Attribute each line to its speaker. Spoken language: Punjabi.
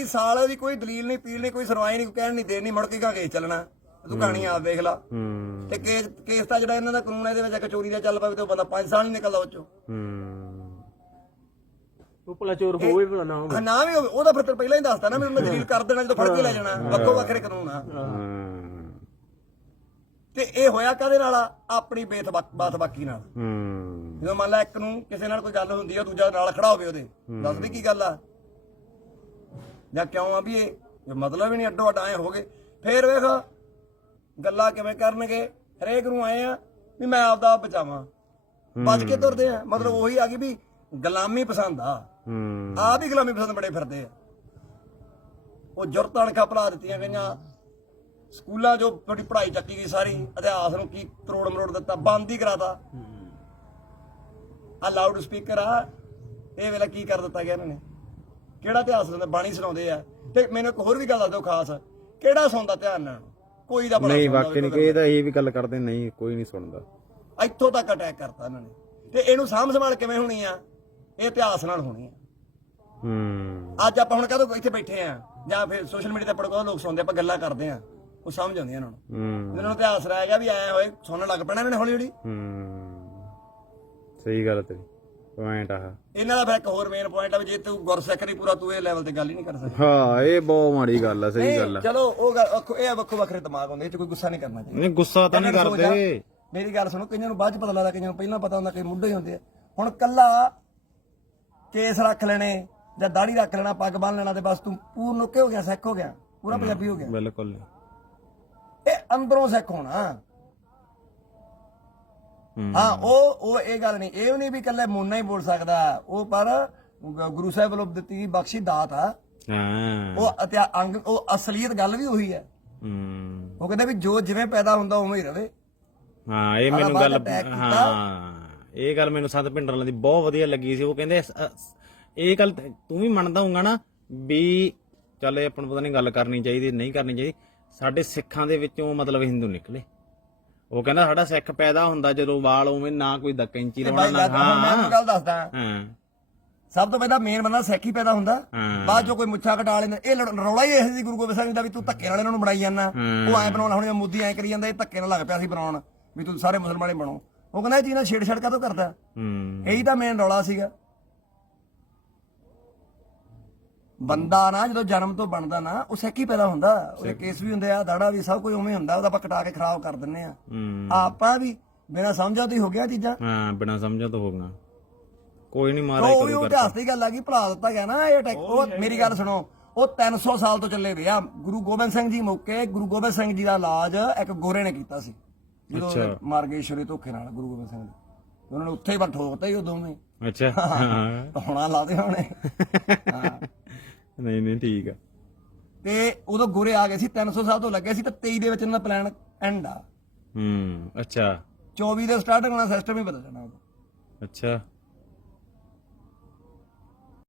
Speaker 1: ਪਾਤੀ ਸਾਲ ਦੀ ਕੋਈ ਦਲੀਲ ਨਹੀਂ ਪੀਲ ਨਹੀਂ ਕੋਈ ਸੁਣਵਾਈ ਨਹੀਂ ਕਹਿਣ ਨਹੀਂ ਦੇਣ ਨਹੀਂ ਮੁੜ ਕੇ ਕਾ ਕੇਸ ਚੱਲਣਾ? ਤੂੰ ਕਹਾਣੀ ਆਪ ਵੇਖ ਲਾ। ਤੇ ਕੇਸ ਕੇਸ ਤਾਂ ਜਿਹੜਾ ਇਹਨਾਂ ਦਾ ਕਾਨੂੰਨ ਹੈ ਇਹਦੇ ਵਿੱਚ ਇੱਕ ਚੋਰੀ ਦਾ ਚੱਲ ਪਵੇ ਤੇ ਉਹ ਬੰਦਾ 5 ਸਾਲ ਨਹੀਂ ਨਿਕਲਦਾ ਉਹ ਚੋਂ
Speaker 2: ਹੂੰ।
Speaker 3: ਉਹ ਭਲਾ ਚੋਰ ਹੋਵੇ ਭਲਾ ਨਾ ਹੋਵੇ।
Speaker 1: ਨਾ ਵੀ ਹੋਵੇ ਉਹਦਾ ਫਿਰ ਤੈਨੂੰ ਪਹਿਲਾਂ ਹੀ ਦੱਸਤਾ ਨਾ ਵੀ ਮੈਂ ਦਲੀਲ ਕਰ ਦੇਣਾ ਜਦੋਂ ਫੜ ਕੇ ਲੈ ਜਾਣਾ। ਵੱਖੋ ਵੱਖਰੇ ਕਾਨੂੰਨ ਆ। ਤੇ ਇਹ ਹੋਇਆ ਕਦੇ ਨਾਲ? ਆਪਣੀ ਬੇਤ ਬਾਤ ਬਾਕੀ ਨਾਲ।
Speaker 2: ਹੂੰ।
Speaker 1: ਜਦੋਂ ਮੰਨ ਲਾ ਇੱਕ ਨੂੰ ਕਿਸੇ ਨਾਲ ਕੋਈ ਗੱਲ ਹੁੰਦੀ ਆ ਦੂਜਾ ਨਾਲ ਖੜਾ ਹੋਵੇ ਉਹਦੇ। ਦੱਸਦੀ ਕੀ ਗੱਲ ਆ? ਜਾਂ ਕਿਉਂ ਆ ਵੀ ਇਹ? ਮਤਲਬ ਹੀ ਨਹੀਂ ਅੱਡੋ ਅੱਡ ਆਏ ਹੋ ਗਏ ਫੇਰ ਵੇਖ ਗੱਲਾਂ ਕਿਵੇਂ ਕਰਨਗੇ? ਹਰੇਕ ਨੂੰ ਆਏ ਆ ਵੀ ਮੈਂ ਆਪਦਾ ਆਪ ਬਚਾਵਾਂ। ਬਚ ਕੇ ਤੁਰਦੇ ਆ। ਮਤਲਬ ਉਹੀ ਆ ਗਈ ਵੀ ਗੁਲਾਮੀ ਪਸੰਦ ਆ।
Speaker 2: ਹੂੰ।
Speaker 1: ਆਪ ਹੀ ਗੁਲਾਮੀ ਪਸੰਦ ਬੜੇ ਫਿਰਦੇ ਆ। ਉਹ ਜੁਰਤਾਂ ਭੁਲਾ ਦਿੱਤੀਆਂ ਗਈਆਂ। ਸਕੂਲਾਂ 'ਚੋਂ ਤੁਹਾਡੀ ਪੜ੍ਹਾਈ ਚੱਕੀ ਗਈ ਸਾਰੀ। ਇਤਿਹਾਸ ਨੂੰ ਕੀ ਕਰੋੜ ਮਰੋੜ ਦਿੱਤਾ। ਬੰਦ ਹੀ ਕਰਾਤਾ। ਆ ਲਾਊਡ ਸਪੀਕਰ ਆ। ਇਹ ਵੇਲੇ ਕੀ ਕਰ ਦਿੱਤਾ ਗਿਆ ਇਹਨਾਂ ਨੇ? ਕਿਹੜਾ ਇਤਿਹਾਸ ਸੁਣਾਉਂਦੇ ਬਾਣੀ ਸੁਣਾਉਂਦੇ ਆ। ਤੇ ਮੈਨੂੰ ਇੱਕ ਹੋਰ ਵੀ ਗੱਲ ਦੱਸ ਦਿਓ ਖਾਸ ਕਿਹੜਾ ਸੁਣਦਾ ਧਿਆਨ ਨਾਲ? ਕੋਈ ਦਾ
Speaker 2: ਨਹੀਂ
Speaker 1: ਸੁਣਦਾ
Speaker 2: ਵਾਕਈ ਨਹੀਂ ਇਹ ਤਾਂ ਇਹ ਵੀ ਗੱਲ ਕਰਦੇ ਨਹੀਂ ਕੋਈ ਨਹੀਂ ਸੁਣਦਾ।
Speaker 1: ਇੱਥੋਂ ਤੱਕ ਅਟੈਕ ਕਰਤਾ ਇਹਨਾਂ ਨੇ। ਤੇ ਇਹਨੂੰ ਸਾਂਭ ਸੰਭਾਲ ਕਿਵੇਂ ਹੋਣੀ ਆ? ਇਹ ਇਤਿਹਾਸ ਨਾਲ ਹੋਣੀ ਆ।
Speaker 2: ਹੂੰ।
Speaker 1: ਅੱਜ ਆਪਾਂ ਹੁਣ ਕਹਦੋ ਇੱਥੇ ਬੈਠੇ ਆ ਜਾਂ ਫਿਰ ਸੋਸ਼ਲ ਮੀਡੀਆ ਤੇ ਪੜਕੋ ਲੋਕ ਸੁਣਦੇ ਆਪਾਂ ਗੱਲਾਂ ਕਰਦੇ ਆ ਉਹ ਸਮਝ ਆਉਂਦੀਆਂ ਇਹਨਾਂ ਨੂੰ।
Speaker 2: ਹੂੰ।
Speaker 1: ਇਹਨਾਂ ਨੂੰ ਇਤਿਹਾਸ ਰਹਿ ਗਿਆ ਵੀ ਆਏ ਹੋਏ ਸੁਣਨ ਲੱਗ ਪੈਣਾ ਇਹਨਾਂ ਨੇ ਹੌਲੀ ਹੌਲੀ
Speaker 2: ਹੂੰ। ਸਹੀ ਗੱਲ ਤੇਰੀ। ਪੁਆਇੰਟ ਆ।
Speaker 1: ਇਹਨਾਂ ਦਾ ਫਿਰ ਇੱਕ ਹੋਰ ਮੇਨ ਪੁਆਇੰਟ ਆ ਵੀ ਜੇ ਤੂੰ ਗੁਰਸਿੱਖ ਨਹੀਂ ਪੂਰਾ ਤੂੰ ਇਹ ਲੈਵਲ ਤੇ ਗੱਲ ਹੀ ਨਹੀਂ ਕਰ ਸਕਦਾ।
Speaker 2: ਹਾਂ ਇਹ ਬਹੁਤ ਮਾੜੀ ਗੱਲ ਆ ਸਹੀ ਗੱਲ ਆ।
Speaker 1: ਚਲੋ ਉਹ ਗੱਲ ਇਹ ਵੱਖੋ ਵੱਖਰੇ ਦਿਮਾਗ ਹੁੰਦੇ ਇਹ ਚ ਕੋਈ ਗੁੱਸਾ ਨਹੀਂ ਕਰਨਾ ਚਾਹੀਦਾ।
Speaker 2: ਨਹੀਂ ਗੁੱਸਾ ਤਾਂ ਨਹੀਂ
Speaker 1: ਇਹਨਾਂ ਨੂੰ ਸੋਚ ਆ,
Speaker 2: ਕਰਦੇ
Speaker 1: ਮੇਰੀ ਗੱਲ ਸੁਣੋ ਕਈਆਂ ਨੂੰ ਬਾਅਦ ਚ ਪਤਾ ਲੱਗਦਾ ਕਈਆਂ ਨੂੰ ਪਹਿਲਾਂ ਪਤਾ ਹੁੰਦਾ ਕਈ ਮੁੱਢੇ ਹੁੰਦੇ ਆ। ਹੁਣ ਕੱਲਾ ਕੇਸ ਰੱਖ ਲੈਣੇ ਜਾਂ ਦਾੜੀ ਰੱਖ ਲੈਣਾ ਪੱਗ ਬੰਨ ਲੈਣਾ ਤੇ ਬਸ ਤੂੰ ਪੂਰਨ ਓਕੇ ਹੋ ਗਿਆ ਸਿੱਖ ਹੋ ਗਿਆ ਪੂਰਾ ਪੰਜਾਬੀ ਹੋ ਗਿਆ।
Speaker 2: ਬਿਲਕੁਲ।
Speaker 1: ਇਹ ਅੰਦਰੋਂ ਸਿੱਖ ਹੋਣਾ।
Speaker 2: ਹੂੰ।
Speaker 1: ਉਹ ਉਹ ਇਹ ਗੱਲ ਨਹੀਂ ਇਹ ਨਹੀਂ ਵੀ ਇਕੱਲੇ ਮੋਨਾ ਹੀ ਬੋਲ ਸਕਦਾ। ਉਹ ਪਰ ਗੁਰੂ ਸਾਹਿਬ ਵੱਲੋਂ ਦਿੱਤੀ ਗਈ ਬਖਸ਼ੀ ਦਾਤ ਆ।
Speaker 2: ਹਾਂ।
Speaker 1: ਉਹ ਅੰਗ ਉਹ ਅਸਲੀਅਤ ਗੱਲ ਵੀ ਉਹੀ ਹੈ।
Speaker 2: ਹੂੰ।
Speaker 1: ਉਹ ਕਹਿੰਦੇ ਵੀ ਜੋ ਜਿਵੇਂ ਪੈਦਾ ਹੁੰਦਾ ਉਵੇਂ ਹੀ ਰਵੇ।
Speaker 2: ਹਾਂ ਇਹ ਮੈਨੂੰ ਗੱਲ। ਹਾਂ ਇਹ ਗੱਲ ਮੈਨੂੰ ਸੰਤ ਪਿੰਡਰਾਂ ਦੀ ਬਹੁਤ ਵਧੀਆ ਲੱਗੀ ਸੀ। ਉਹ ਕਹਿੰਦੇ ਇਹ ਗੱਲ ਤੇ ਵੀ ਮੰਨਦਾ ਹੋਊਗਾ ਨਾ ਵੀ ਚੱਲ ਇਹ ਆਪਾਂ ਨੂੰ ਪਤਾ ਨਹੀਂ ਗੱਲ ਕਰਨੀ ਚਾਹੀਦੀ ਨਹੀਂ ਕਰਨੀ ਚਾਹੀਦੀ। ਸਾਡੇ ਸਿੱਖਾਂ ਦੇ ਵਿੱਚੋਂ ਮਤਲਬ ਹਿੰਦੂ ਨਿਕਲੇ। ਉਹ ਕਹਿੰਦਾ ਸਾਡਾ ਸਿੱਖ ਪੈਦਾ ਹੁੰਦਾ ਜਦੋਂ ਵਾਲ ਉਵੇਂ ਨਾ ਕੋਈ ਦਾ ਕੈਂਚੀ
Speaker 1: ਤੇ
Speaker 2: ਲਾਉਣਾ
Speaker 1: ਬਾਈ
Speaker 2: ਨਾ।
Speaker 1: ਹੁਣ ਮੈਂ ਤੁਹਾਨੂੰ ਗੱਲ ਦੱਸਦਾ।
Speaker 2: ਹਾਂ।
Speaker 1: ਸਭ ਤੋਂ ਪਹਿਲਾਂ ਮੇਨ ਬੰਦਾ ਸਿੱਖ ਹੀ ਪੈਦਾ ਹੁੰਦਾ।
Speaker 2: ਹਾਂ।
Speaker 1: ਬਾਅਦ ਚੋਂ ਕੋਈ ਮੁੱਛਾਂ ਕਟਾ ਲੈਂਦਾ। ਇਹ ਲੜ- ਰੌਲਾ ਹੀ ਇਹ ਸੀ ਗੁਰੂ ਗੋਬਿੰਦ ਸਿੰਘ ਦਾ ਵੀ ਤੂੰ ਧੱਕੇ ਨਾਲ ਇਹਨਾਂ ਨੂੰ ਬਣਾਈ ਜਾਂਦਾ। ਉਹ ਐ ਬਣਾਉਣਾ ਹੁਣ ਜਿਵੇਂ ਮੋਦੀ ਐ ਕਰੀ ਜਾਂਦਾ ਇਹ ਧੱਕੇ ਨਾਲ ਲੱਗ ਪਿਆ ਸੀ ਬਣਾਉਣ। ਵੀ ਤੂੰ ਸਾਰੇ ਮੁਸਲਮਾਨੇ ਬਣੋ। ਉਹ ਕਹਿੰਦਾ ਇਹ ਚੀਜ਼ ਨਾਲ ਛੇੜਛਾੜ ਕਾਹਤੋਂ ਕਰਦਾ?
Speaker 2: ਹੂੰ।
Speaker 1: ਇਹੀ ਤਾਂ ਮੇਨ ਰੌਲਾ ਸੀਗਾ। ਬੰਦਾ ਨਾ ਜਦੋਂ ਜਨਮ ਤੋਂ ਬਣਦਾ ਨਾ ਉਹ ਸਿੱਖ ਹੀ ਪੈਦਾ ਹੁੰਦਾ। ਉਹਦੇ ਕੇਸ ਵੀ ਹੁੰਦੇ ਆ ਦਾੜਾ ਵੀ ਸਭ ਕੁਝ ਉਵੇਂ ਹੁੰਦਾ ਉਹਦਾ ਆਪਾਂ ਕਟਾ ਕੇ ਖਰਾਬ ਕਰ ਦਿੰਨੇ ਆ।
Speaker 2: ਹੂੰ।
Speaker 1: ਆਪਾਂ ਵੀ ਬਿਨਾਂ ਸਮਝਾ ਤੋਂ ਹੀ ਹੋ ਗਿਆ ਚੀਜ਼ਾਂ।
Speaker 2: ਹਾਂ ਬਿਨਾਂ ਸਮਝੋ ਤਾਂ ਹੋਗਾ ਕੋਈ ਨਹੀਂ ਮਹਾਰਾਜ
Speaker 1: ਉਹ ਵੀ ਉਹ ਇਤਿਹਾਸ ਦੀ ਗੱਲ ਆ ਗਈ ਭੁਲਾ ਦਿੱਤਾ ਗਿਆ ਨਾ ਇਹ ਅਟੈਕ ਉਹ ਮੇਰੀ ਗੱਲ ਸੁਣੋ ਉਹ 300 ਸਾਲ ਤੋਂ ਚੱਲੇ ਆ। ਗੁਰੂ ਗੋਬਿੰਦ ਸਿੰਘ ਜੀ ਮੌਕੇ ਗੁਰੂ ਗੋਬਿੰਦ ਸਿੰਘ ਜੀ ਦਾ ਇਲਾਜ ਇੱਕ ਗੋਰੇ ਨੇ ਕੀਤਾ ਸੀ। ਜਦੋਂ ਮਾਰ ਗਏ ਸ਼ਰੇ ਧੋਖੇ ਨਾਲ ਗੁਰੂ ਗੋਬਿੰਦ ਸਿੰਘ ਜੀ ਉਹਨਾਂ ਨੇ ਉੱਥੇ ਹੀ ਬਣ ਠੋਕਤਾ ਹੀ ਉਹ ਦੋਵੇਂ।
Speaker 2: ਅੱਛਾ। ਹਾਂ।
Speaker 1: ਹੋਣਾ ਲਾਦੇ ਹੋਣੇ ਹਾਂ
Speaker 2: ਨਹੀਂ ਨਹੀਂ ਠੀਕ ਆ।
Speaker 1: ਤੇ ਉਦੋਂ ਗੋਰੇ ਆ ਗਏ ਸੀ 300 ਸਾਲ ਤੋਂ ਲੱਗੇ ਸੀ ਤੇ 23 ਦੇ ਵਿੱਚ ਇਹਨਾਂ ਦਾ ਪਲਾਨ ਐਂਡ ਆ।
Speaker 2: ਹੂੰ ਅੱਛਾ।
Speaker 1: 24 ਦੇ ਸਟਾਰਟਿੰਗ ਹੋਣਾ ਸਿਸਟਮ ਹੀ ਬਦਲ ਜਾਣਾ ਉਦੋਂ।
Speaker 2: ਅੱਛਾ।